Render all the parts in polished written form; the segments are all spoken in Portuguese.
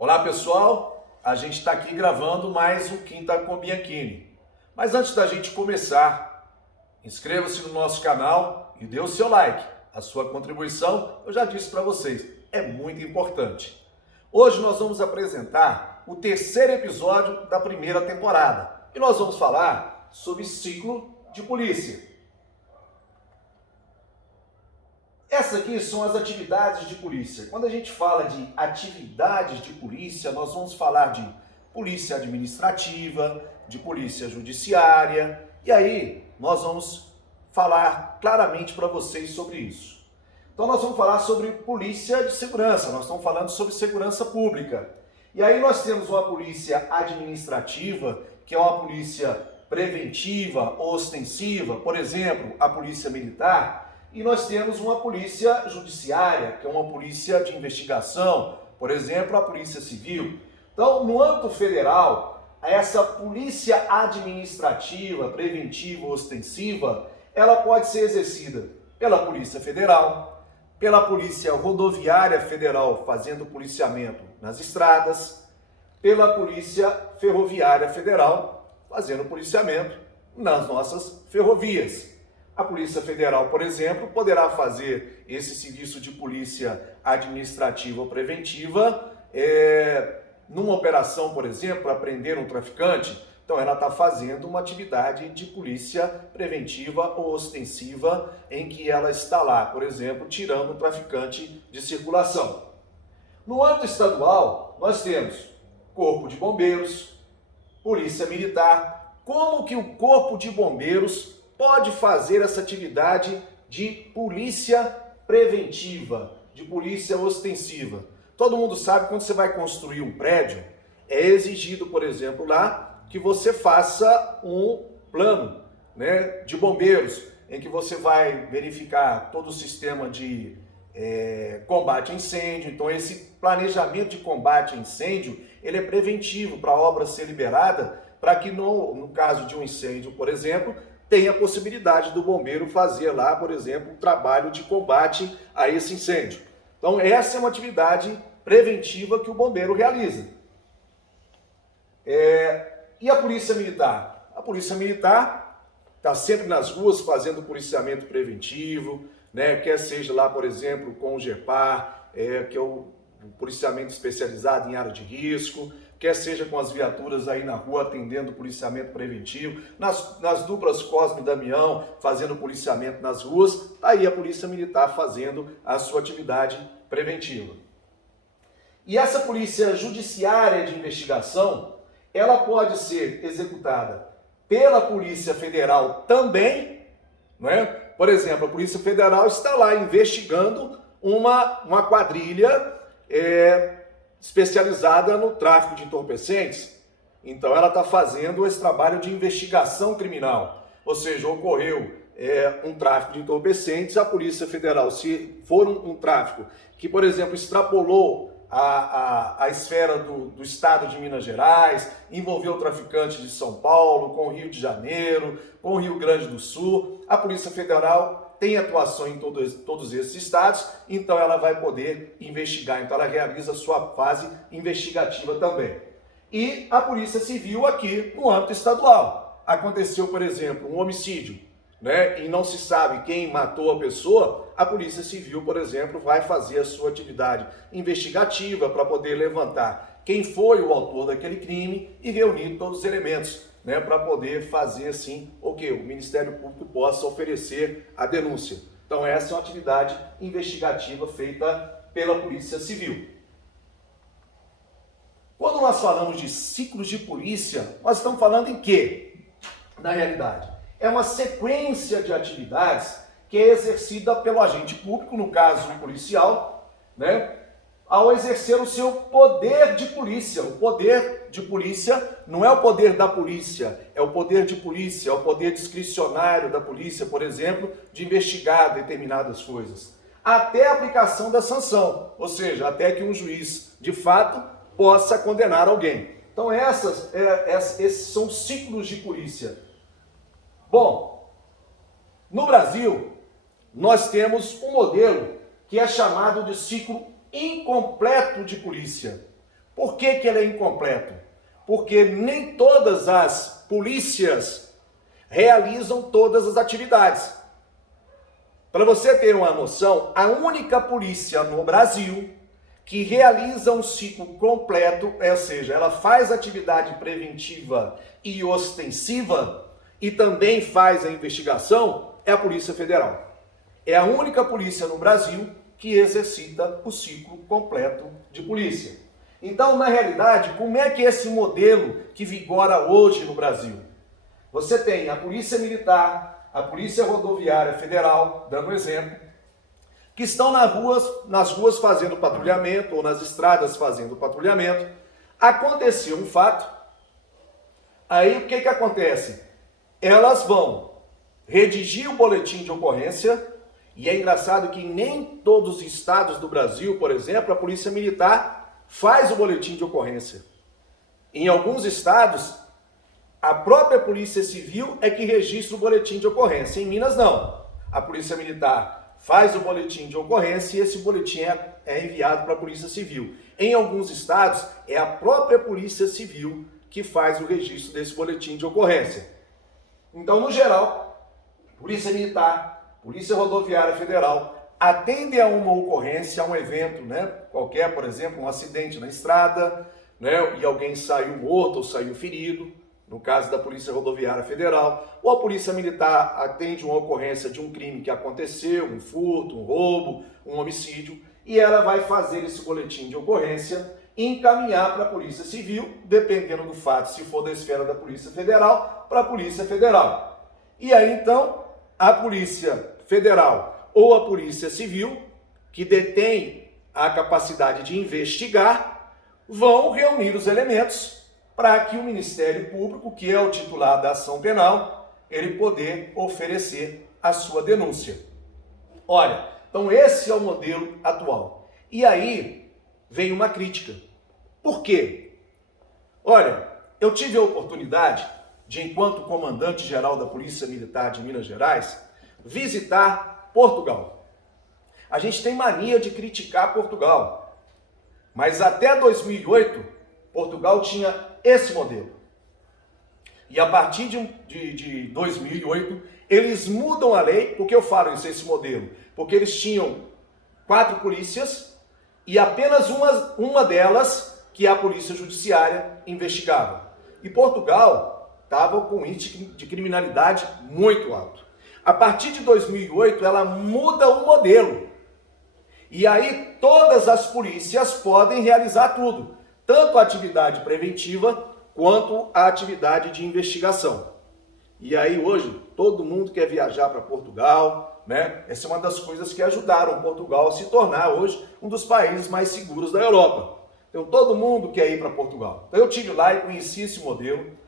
Olá pessoal, a gente está aqui gravando mais um Quinta com Bianchini. Mas antes da gente começar, inscreva-se no nosso canal e dê o seu like. A sua contribuição, eu já disse para vocês, é muito importante. Hoje nós vamos apresentar o terceiro episódio da primeira temporada e nós vamos falar sobre ciclo de polícia. Essas aqui são as atividades de polícia. Quando a gente fala de atividades de polícia, nós vamos falar de polícia administrativa, de polícia judiciária, e aí nós vamos falar claramente para vocês sobre isso. Então nós vamos falar sobre polícia de segurança, nós estamos falando sobre segurança pública. E aí nós temos uma polícia administrativa, que é uma polícia preventiva ou ostensiva, por exemplo, a polícia militar. E nós temos uma polícia judiciária, que é uma polícia de investigação, por exemplo, a polícia civil. Então, no âmbito federal, essa polícia administrativa, preventiva ou ostensiva, ela pode ser exercida pela Polícia Federal, pela Polícia Rodoviária Federal, fazendo policiamento nas estradas, pela Polícia Ferroviária Federal, fazendo policiamento nas nossas ferrovias. A Polícia Federal, por exemplo, poderá fazer esse serviço de polícia administrativa ou preventiva numa operação, por exemplo, para prender um traficante. Então ela está fazendo uma atividade de polícia preventiva ou ostensiva em que ela está lá, por exemplo, tirando um traficante de circulação. No âmbito estadual, nós temos Corpo de Bombeiros, Polícia Militar. Como que o Corpo de Bombeiros pode fazer essa atividade de polícia preventiva, de polícia ostensiva? Todo mundo sabe que quando você vai construir um prédio, é exigido, por exemplo, lá que você faça um plano, de bombeiros, em que você vai verificar todo o sistema de combate a incêndio. Então esse planejamento de combate a incêndio, ele é preventivo para a obra ser liberada, para que no caso de um incêndio, por exemplo, tem a possibilidade do bombeiro fazer lá, por exemplo, um trabalho de combate a esse incêndio. Então, essa é uma atividade preventiva que o bombeiro realiza. E a Polícia Militar? A Polícia Militar está sempre nas ruas fazendo policiamento preventivo, quer seja lá, por exemplo, com o GEPAR, que é o policiamento especializado em área de risco, quer seja com as viaturas aí na rua atendendo policiamento preventivo, nas duplas Cosme e Damião fazendo policiamento nas ruas, aí a Polícia Militar fazendo a sua atividade preventiva. E essa Polícia Judiciária de Investigação, ela pode ser executada pela Polícia Federal também, Por exemplo, a Polícia Federal está lá investigando uma quadrilha especializada no tráfico de entorpecentes. Então ela está fazendo esse trabalho de investigação criminal, ou seja, ocorreu um tráfico de entorpecentes, a Polícia Federal, se for um tráfico que, por exemplo, extrapolou a esfera do estado de Minas Gerais, envolveu traficantes de São Paulo, com o Rio de Janeiro, com o Rio Grande do Sul, a Polícia Federal tem atuação em todos esses estados, então ela vai poder investigar, então ela realiza a sua fase investigativa também. E a Polícia Civil aqui no âmbito estadual. Aconteceu, por exemplo, um homicídio, e não se sabe quem matou a pessoa, a Polícia Civil, por exemplo, vai fazer a sua atividade investigativa para poder levantar quem foi o autor daquele crime e reunir todos os elementos, para poder fazer assim o Ministério Público possa oferecer a denúncia. Então essa é uma atividade investigativa feita pela Polícia Civil. Quando nós falamos de ciclos de polícia, nós estamos falando em quê? Na realidade, é uma sequência de atividades que é exercida pelo agente público, no caso policial, ao exercer o seu poder de polícia. O poder de polícia não é o poder da polícia, é o poder de polícia, é o poder discricionário da polícia, por exemplo, de investigar determinadas coisas. Até a aplicação da sanção, ou seja, até que um juiz, de fato, possa condenar alguém. Então esses são ciclos de polícia. Bom, no Brasil, nós temos um modelo que é chamado de ciclo incompleto de polícia. Por que que ele é incompleto? Porque nem todas as polícias realizam todas as atividades. Para você ter uma noção, a única polícia no Brasil que realiza um ciclo completo, ou seja, ela faz atividade preventiva e ostensiva e também faz a investigação, é a Polícia Federal. É a única polícia no Brasil que exercita o ciclo completo de polícia. Então, na realidade, como é que é esse modelo que vigora hoje no Brasil? Você tem a Polícia Militar, a Polícia Rodoviária Federal, dando um exemplo, que estão nas ruas fazendo patrulhamento, ou nas estradas fazendo patrulhamento. Aconteceu um fato, aí o que acontece? Elas vão redigir o boletim de ocorrência, e é engraçado que nem todos os estados do Brasil, por exemplo, a Polícia Militar faz o boletim de ocorrência. Em alguns estados, a própria Polícia Civil é que registra o boletim de ocorrência. Em Minas, não. A Polícia Militar faz o boletim de ocorrência e esse boletim é enviado para a Polícia Civil. Em alguns estados, é a própria Polícia Civil que faz o registro desse boletim de ocorrência. Então, no geral, Polícia Militar, Polícia Rodoviária Federal atendem a uma ocorrência, a um evento, qualquer, por exemplo, um acidente na estrada, e alguém saiu morto ou saiu ferido, no caso da Polícia Rodoviária Federal, ou a Polícia Militar atende uma ocorrência de um crime que aconteceu, um furto, um roubo, um homicídio, e ela vai fazer esse boletim de ocorrência e encaminhar para a Polícia Civil, dependendo do fato, se for da esfera da Polícia Federal, para a Polícia Federal. E aí, então, a Polícia Federal ou a Polícia Civil, que detém a capacidade de investigar, vão reunir os elementos para que o Ministério Público, que é o titular da ação penal, ele poder oferecer a sua denúncia. Olha, então esse é o modelo atual. E aí vem uma crítica. Por quê? Olha, eu tive a oportunidade de, enquanto comandante-geral da Polícia Militar de Minas Gerais, visitar Portugal. A gente tem mania de criticar Portugal, mas até 2008, Portugal tinha esse modelo. E a partir de 2008, eles mudam a lei. Por que eu falo isso, esse modelo? Porque eles tinham 4 polícias e apenas uma delas, que é a Polícia Judiciária, investigava. E Portugal estava com um índice de criminalidade muito alto. A partir de 2008, ela muda o modelo. E aí todas as polícias podem realizar tudo, tanto a atividade preventiva quanto a atividade de investigação. E aí hoje todo mundo quer viajar para Portugal, Essa é uma das coisas que ajudaram Portugal a se tornar hoje um dos países mais seguros da Europa. Então todo mundo quer ir para Portugal. Então eu estive lá e conheci esse modelo,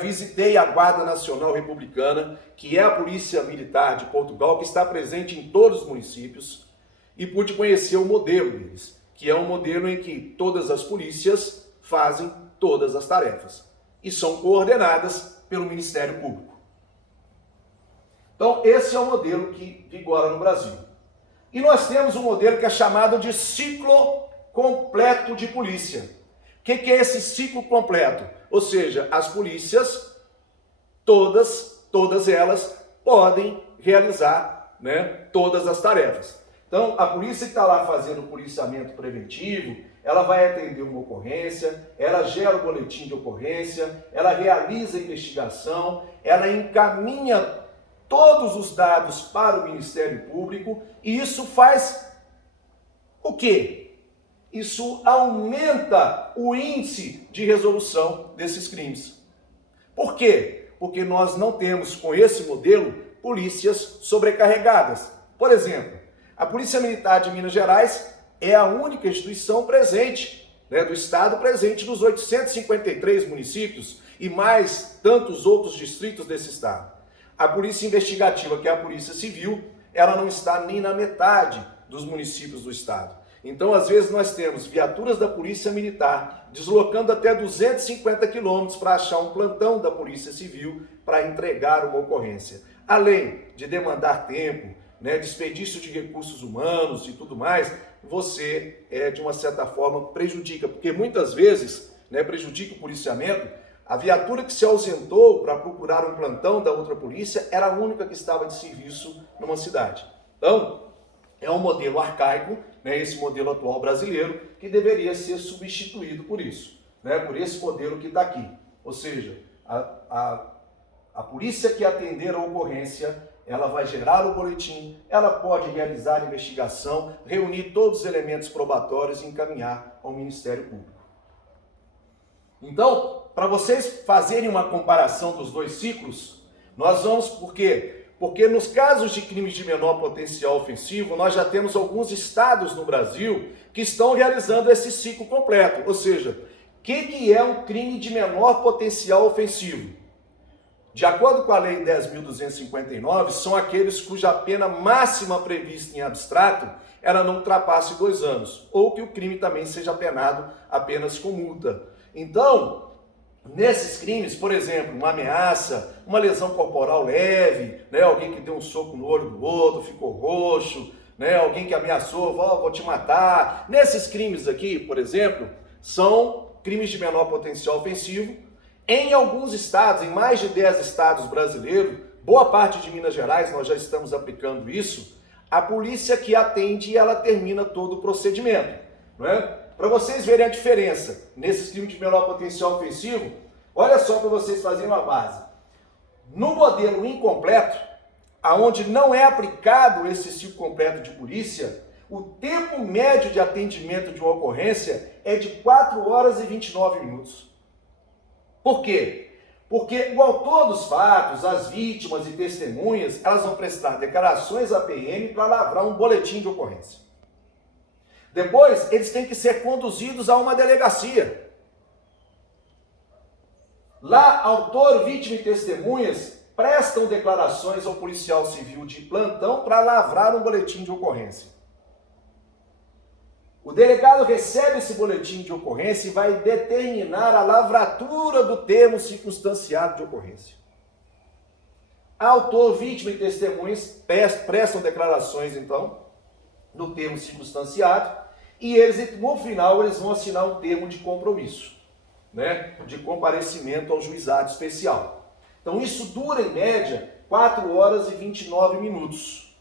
Visitei a Guarda Nacional Republicana, que é a Polícia Militar de Portugal, que está presente em todos os municípios, e pude conhecer o modelo deles, que é um modelo em que todas as polícias fazem todas as tarefas e são coordenadas pelo Ministério Público. Então, esse é o modelo que vigora no Brasil. E nós temos um modelo que é chamado de ciclo completo de polícia. O que é esse ciclo completo? Ou seja, as polícias, todas elas, podem realizar todas as tarefas. Então, a polícia que está lá fazendo o policiamento preventivo, ela vai atender uma ocorrência, ela gera o boletim de ocorrência, ela realiza a investigação, ela encaminha todos os dados para o Ministério Público, e isso faz o quê? Isso aumenta o índice de resolução desses crimes. Por quê? Porque nós não temos, com esse modelo, polícias sobrecarregadas. Por exemplo, a Polícia Militar de Minas Gerais é a única instituição presente, do Estado, presente nos 853 municípios e mais tantos outros distritos desse Estado. A Polícia Investigativa, que é a Polícia Civil, ela não está nem na metade dos municípios do Estado. Então, às vezes, nós temos viaturas da Polícia Militar deslocando até 250 quilômetros para achar um plantão da Polícia Civil para entregar uma ocorrência. Além de demandar tempo, né, desperdício de recursos humanos e tudo mais, você, de uma certa forma, prejudica, porque muitas vezes, né, prejudica o policiamento. A viatura que se ausentou para procurar um plantão da outra polícia era a única que estava de serviço numa cidade. Então, é um modelo arcaico, né, esse modelo atual brasileiro, que deveria ser substituído por isso, né, por esse modelo que está aqui. Ou seja, a polícia que atender a ocorrência, ela vai gerar o boletim, ela pode realizar a investigação, reunir todos os elementos probatórios e encaminhar ao Ministério Público. Então, para vocês fazerem uma comparação dos dois ciclos, nós vamos, por quê? Porque nos casos de crimes de menor potencial ofensivo, nós já temos alguns estados no Brasil que estão realizando esse ciclo completo. Ou seja, o que é um crime de menor potencial ofensivo? De acordo com a Lei 10.259, são aqueles cuja pena máxima prevista em abstrato ela não ultrapasse 2 anos, ou que o crime também seja penado apenas com multa. Então, nesses crimes, por exemplo, uma ameaça, uma lesão corporal leve, né, alguém que deu um soco no olho do outro, ficou roxo, né, alguém que ameaçou, vou te matar. Nesses crimes aqui, por exemplo, são crimes de menor potencial ofensivo. Em alguns estados, em mais de 10 estados brasileiros, boa parte de Minas Gerais, nós já estamos aplicando isso, a polícia que atende, ela termina todo o procedimento, não é? Para vocês verem a diferença nesses crimes de menor potencial ofensivo, olha só para vocês fazerem uma base. No modelo incompleto, aonde não é aplicado esse ciclo completo de polícia, o tempo médio de atendimento de uma ocorrência é de 4 horas e 29 minutos. Por quê? Porque o autor dos fatos, as vítimas e testemunhas, elas vão prestar declarações à PM para lavrar um boletim de ocorrência. Depois, eles têm que ser conduzidos a uma delegacia. Lá, autor, vítima e testemunhas prestam declarações ao policial civil de plantão para lavrar um boletim de ocorrência. O delegado recebe esse boletim de ocorrência e vai determinar a lavratura do termo circunstanciado de ocorrência. Autor, vítima e testemunhas prestam declarações, então, no termo circunstanciado, e eles, no final, eles vão assinar um termo de compromisso, né, de comparecimento ao juizado especial. Então, isso dura, em média, 4 horas e 29 minutos.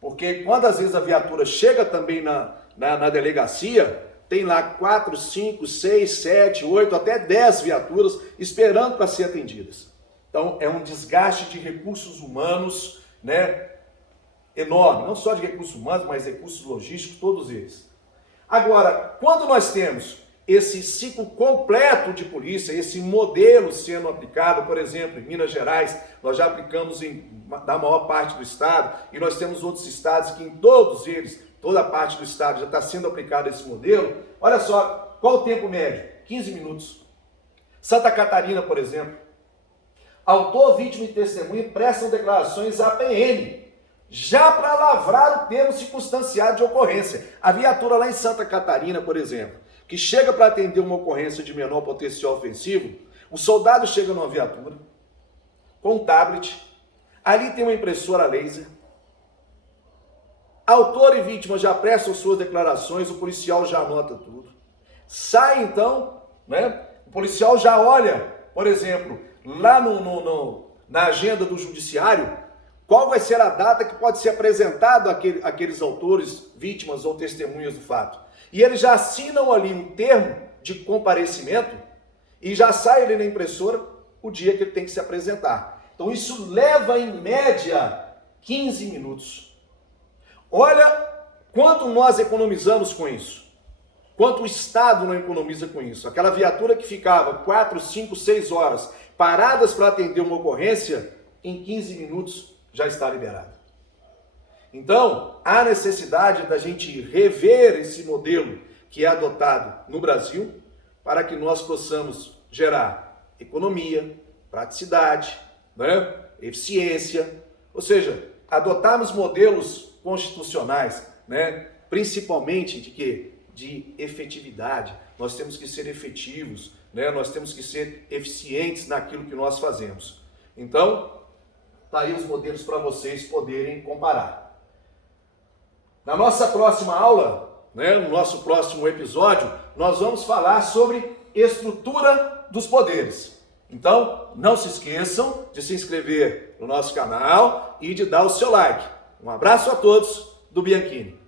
Porque quando, às vezes, a viatura chega também na delegacia, tem lá 4, 5, 6, 7, 8, até 10 viaturas esperando para ser atendidas. Então, é um desgaste de recursos humanos, né, enorme. Não só de recursos humanos, mas recursos logísticos, todos eles. Agora, quando nós temos esse ciclo completo de polícia, esse modelo sendo aplicado, por exemplo, em Minas Gerais, nós já aplicamos na maior parte do estado, e nós temos outros estados que em todos eles, toda parte do estado já está sendo aplicado esse modelo. Olha só, qual o tempo médio? 15 minutos. Santa Catarina, por exemplo, autor, vítima e testemunha prestam declarações à PM, já para lavrar o termo circunstanciado de ocorrência. A viatura lá em Santa Catarina, por exemplo, que chega para atender uma ocorrência de menor potencial ofensivo, o soldado chega numa viatura, com um tablet, ali tem uma impressora laser, autor e vítima já prestam suas declarações, o policial já anota tudo. Sai então, né? O policial já olha, por exemplo, lá na agenda do judiciário, qual vai ser a data que pode ser apresentado àqueles autores, vítimas ou testemunhas do fato. E eles já assinam ali um termo de comparecimento e já sai ali na impressora o dia que ele tem que se apresentar. Então isso leva em média 15 minutos. Olha quanto nós economizamos com isso. Quanto o Estado não economiza com isso. Aquela viatura que ficava 4, 5, 6 horas paradas para atender uma ocorrência, em 15 minutos já está liberada. Então, há necessidade da gente rever esse modelo que é adotado no Brasil para que nós possamos gerar economia, praticidade, né, eficiência, ou seja, adotarmos modelos constitucionais, né, principalmente de quê? De efetividade. Nós temos que ser efetivos, né, nós temos que ser eficientes naquilo que nós fazemos. Então, tá aí os modelos para vocês poderem comparar. Na nossa próxima aula, no nosso próximo episódio, nós vamos falar sobre estrutura dos poderes. Então, não se esqueçam de se inscrever no nosso canal e de dar o seu like. Um abraço a todos do Bianchini.